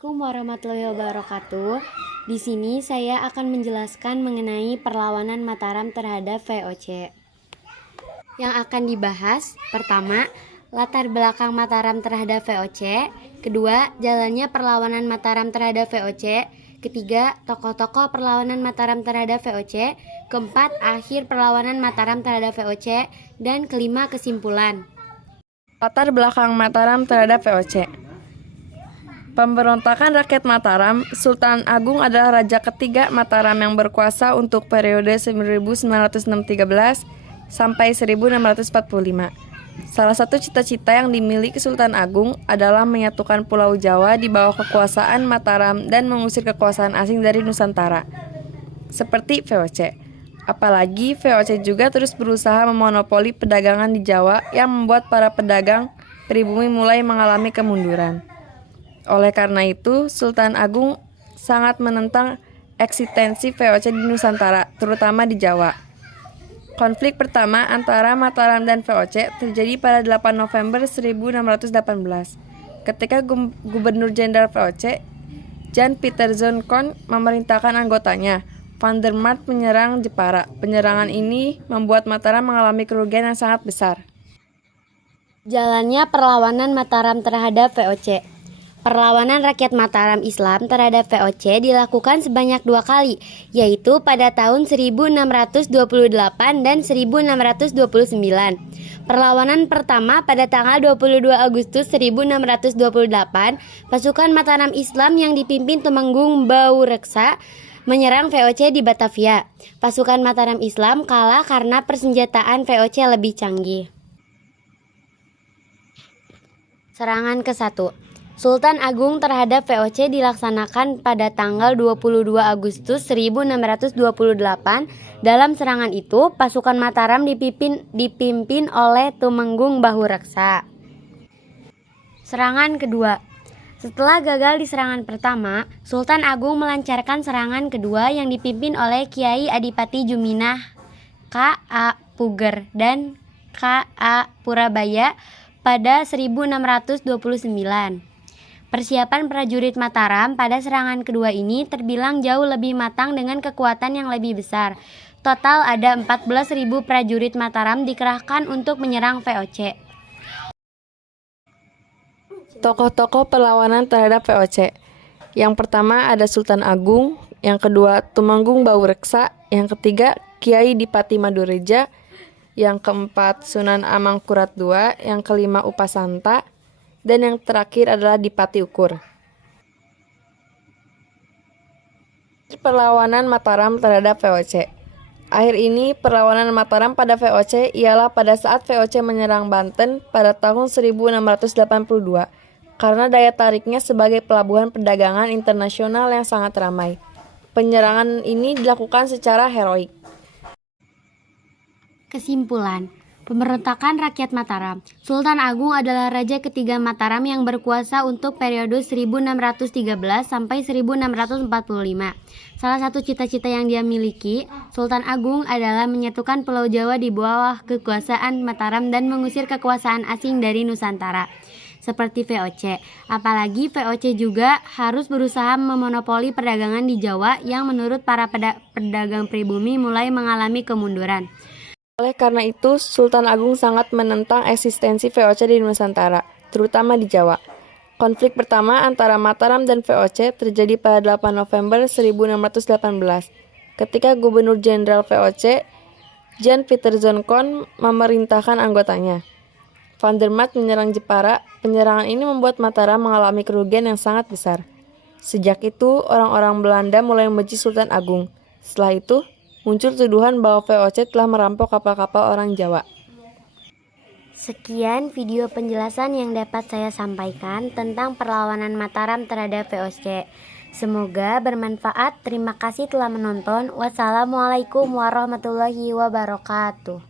Assalamualaikum warahmatullahi wabarakatuh. Di sini saya akan menjelaskan mengenai perlawanan Mataram terhadap VOC. Yang akan dibahas, pertama, latar belakang Mataram terhadap VOC. Kedua, jalannya perlawanan Mataram terhadap VOC. Ketiga, tokoh-tokoh perlawanan Mataram terhadap VOC. Keempat, akhir perlawanan Mataram terhadap VOC. Dan kelima, kesimpulan. Latar belakang Mataram terhadap VOC. Pemberontakan rakyat Mataram, Sultan Agung adalah raja ketiga Mataram yang berkuasa untuk periode 1913 sampai 1645. Salah satu cita-cita yang dimiliki Sultan Agung adalah menyatukan Pulau Jawa di bawah kekuasaan Mataram dan mengusir kekuasaan asing dari Nusantara, seperti VOC. Apalagi VOC juga terus berusaha memonopoli perdagangan di Jawa yang membuat para pedagang pribumi mulai mengalami kemunduran. Oleh karena itu, Sultan Agung sangat menentang eksistensi VOC di Nusantara, terutama di Jawa. Konflik pertama antara Mataram dan VOC terjadi pada 8 November 1618, ketika Gubernur Jenderal VOC, Jan Pieter Zoon memerintahkan anggotanya, Van der Markt, menyerang Jepara. Penyerangan ini membuat Mataram mengalami kerugian yang sangat besar. Jalannya perlawanan Mataram terhadap VOC. Perlawanan rakyat Mataram Islam terhadap VOC dilakukan sebanyak 2 kali, yaitu pada tahun 1628 dan 1629. Perlawanan pertama pada tanggal 22 Agustus 1628, pasukan Mataram Islam yang dipimpin Tumenggung Baureksa menyerang VOC di Batavia. Pasukan Mataram Islam kalah karena persenjataan VOC lebih canggih. Serangan ke-1. Sultan Agung terhadap VOC dilaksanakan pada tanggal 22 Agustus 1628. Dalam serangan itu, pasukan Mataram dipimpin oleh Tumenggung Bahureksa. Serangan kedua. Setelah gagal di serangan pertama, Sultan Agung melancarkan serangan kedua yang dipimpin oleh Kiai Adipati Juminah, K.A. Puger, dan K.A. Purabaya pada 1629. Persiapan prajurit Mataram pada serangan kedua ini terbilang jauh lebih matang dengan kekuatan yang lebih besar. Total ada 14.000 prajurit Mataram dikerahkan untuk menyerang VOC. Tokoh-tokoh perlawanan terhadap VOC. Yang pertama ada Sultan Agung, yang kedua Tumenggung Baureksa, yang ketiga Kiai Dipati Madureja, yang keempat Sunan Amangkurat II, yang kelima Upasanta, dan yang terakhir adalah Dipati Ukur. Perlawanan Mataram terhadap VOC. Akhir ini perlawanan Mataram pada VOC ialah pada saat VOC menyerang Banten pada tahun 1682 karena daya tariknya sebagai pelabuhan perdagangan internasional yang sangat ramai. Penyerangan ini dilakukan secara heroik. Kesimpulan. Pemberontakan rakyat Mataram. Sultan Agung adalah raja ketiga Mataram yang berkuasa untuk periode 1613 sampai 1645. Salah satu cita-cita yang dia miliki, Sultan Agung, adalah menyatukan Pulau Jawa di bawah kekuasaan Mataram dan mengusir kekuasaan asing dari Nusantara, seperti VOC. Apalagi VOC juga harus berusaha memonopoli perdagangan di Jawa yang menurut para pedagang pribumi mulai mengalami kemunduran. Oleh karena itu, Sultan Agung sangat menentang eksistensi VOC di Nusantara, terutama di Jawa. Konflik pertama antara Mataram dan VOC terjadi pada 8 November 1618, ketika Gubernur Jenderal VOC, Jan Pieter Zoon memerintahkan anggotanya, Van der Markt, menyerang Jepara. Penyerangan ini membuat Mataram mengalami kerugian yang sangat besar. Sejak itu, orang-orang Belanda mulai membenci Sultan Agung. Setelah itu, muncul tuduhan bahwa VOC telah merampok kapal-kapal orang Jawa. Sekian video penjelasan yang dapat saya sampaikan tentang perlawanan Mataram terhadap VOC. Semoga bermanfaat. Terima kasih telah menonton. Wassalamualaikum warahmatullahi wabarakatuh.